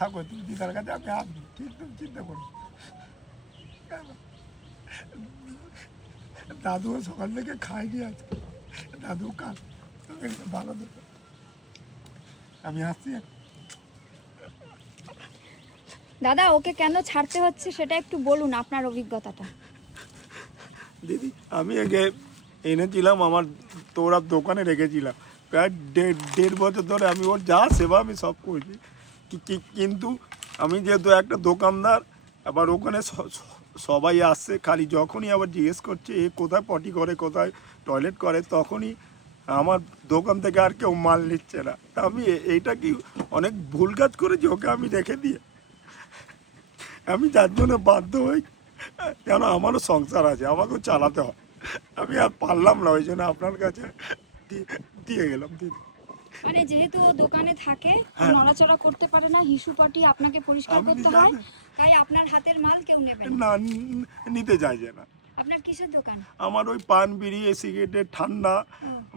থাকো তুমি দিদার কাছে, আমি আসবো, ঠিক তুমি চিন্তা করো। দাদুও সকাল থেকে খাইনি আজকে, দাদু কাল ভালো দেবে, আমি আসছি। দাদা ওকে কেন ছাড়তে হচ্ছে সেটা একটু বলুন আপনার অভিজ্ঞতাটা। দিদি আমি আগে এনেছিলাম, আমার তোরা দোকানে রেখেছিলাম, প্রায় দেড় বছর ধরে আমি ওর যা সেবা আমি সব করছি, কিন্তু আমি যেহেতু একটা দোকানদার, আবার ওখানে সবাই আসছে, খালি যখনই আবার জিজ্ঞেস করছে এ কোথায় পটি করে কোথায় টয়লেট করে, তখনই আমার দোকান থেকে আর কেউ মাল নিচ্ছে না। তা আমি এইটা কি অনেক ভুল কাজ করেছি ওকে আমি রেখে দিয়ে, আমি যার জন্য বাধ্য হই, কেন আমারও সংসার আছে, আমাকেও চালাতে হয়, আমি আর পারলাম না, ওই জন্য আপনার কাছে দিয়ে গেলাম দিদি। মানে যেহেতু ও দোকানে থাকে, হ্যাঁ। নড়াচড়া করতে পারে না, হিসুপাটি আপনাকে পরিষ্কার আমি করতে জানি। হয়, তাই আপনার হাতের মাল কেউ নেবে না। না, নিতে চাইছে না। আপনার কিসের দোকান? আমার ওই পান বিড়ি সিগারেটের ঠান্ডা,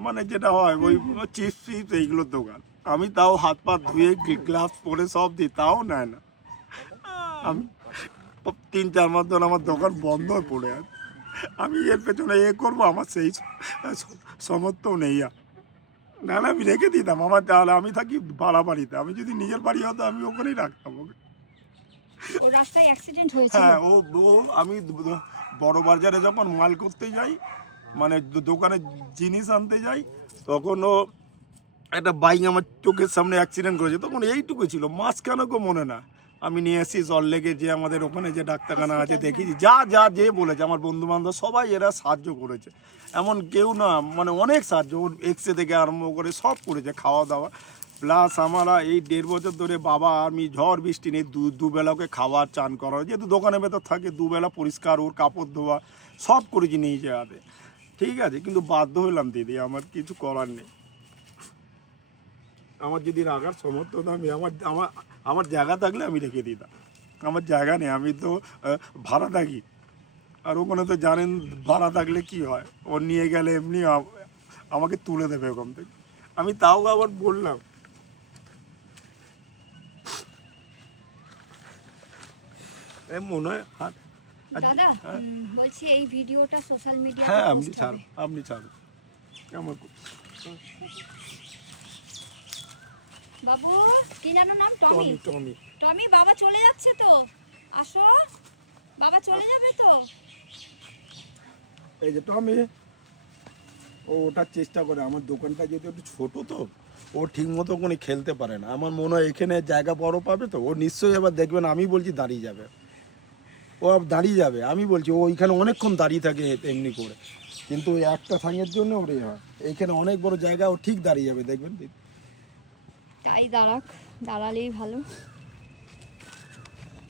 মানে যেটা হয় ওই চিপস ফিপস এইগুলোর দোকান। আমি তাও হাত পা ধুয়ে গ্লাভস পরে সব দিই, তাও নেয় না। আমি 3-4 মাস ধরে আমার দোকান বন্ধ হয়ে পড়ে আছে, আমি এর পেছনে করবো, আমার সেই সমর্থও নেই আর। নাহলে আমি রেখে দিতাম, আমার তাহলে আমি থাকি ভাড়া বাড়িতে, আমি যদি নিজের বাড়ি হতো আমি ওখানেই রাখতাম ওকে। ও রাস্তায় অ্যাক্সিডেন্ট হয়েছিল? হ্যাঁ, ও আমি বড় বাজারে যখন মাল করতে যাই, মানে দোকানে জিনিস আনতে যাই, তখন ও একটা বাইক আমার চোখের সামনে অ্যাক্সিডেন্ট করেছে, তখন এইটুকু ছিল, মাঝখানেও মনে না, আমি নিয়ে এসেছি সল্টলেকে, যে আমাদের ওখানে যে ডাক্তারখানা আছে দেখেছি, যা যে বলেছে আমার বন্ধু বান্ধব সবাই এরা সাহায্য করেছে, এমন কেউ না, মানে অনেক সাহায্য, ওর এক্সরে থেকে আরম্ভ করে সব করেছে, খাওয়া দাওয়া প্লাস আমরা এই 1.5 বছর ধরে বাবা আমি ঝড় বৃষ্টি নেই দুবেলা ওকে খাবার চান করা, যেহেতু দোকানের ভেতর থাকে দুবেলা পরিষ্কার, ওর কাপড় ধোয়া সব করেছি নিজে হাতে, ঠিক আছে, কিন্তু বাধ্য হলাম দিদি, আমার কিছু করার নেই। আমার যদি রাখার সমর্থ হতো, আমি আমার আমার আমার জায়গা থাকলে আমি রেখে দিতাম, আমার জায়গা নেই, আমি তো ভাড়া থাকি, আর ওখানে তো জানেন ভাড়া থাকলে কি হয়, ও নিয়ে গেলে এমনি আমাকে তুলে দেবে ওখান থেকে, আমি তাও আবার বললাম। মনে হয় দাদা বলছি এই ভিডিওটা সোশ্যাল মিডিয়াতে হ্যাঁ, পোস্ট হবে। আপনি ছাড়ুন আমার। বাবু কি জানো নাম? টমি। টমি টমি বাবা চলে যাচ্ছে তো, আসো, বাবা চলে যাবে তো। এই যে টমি, ও ওঠার চেষ্টা করে, আমার দোকানটা যেহেতু একটু ছোট, তো ও ঠিক মতো ওখানে খেলতে পারে না, আমার মনে হয় এখানে জায়গা বড় পাবে, তো ও নিশ্চয়ই এবার দেখবেন আমি বলছি দাঁড়িয়ে যাবে, ও দাঁড়িয়ে যাবে, আমি বলছি ও ওইখানে অনেকক্ষণ দাঁড়িয়ে থাকে এমনি করে, কিন্তু ওই একটা সাঙের জন্য ওরে হয়, এইখানে অনেক বড় জায়গা, ও ঠিক দাঁড়িয়ে যাবে দেখবেন। তাই দাঁড়ালেই ভালো।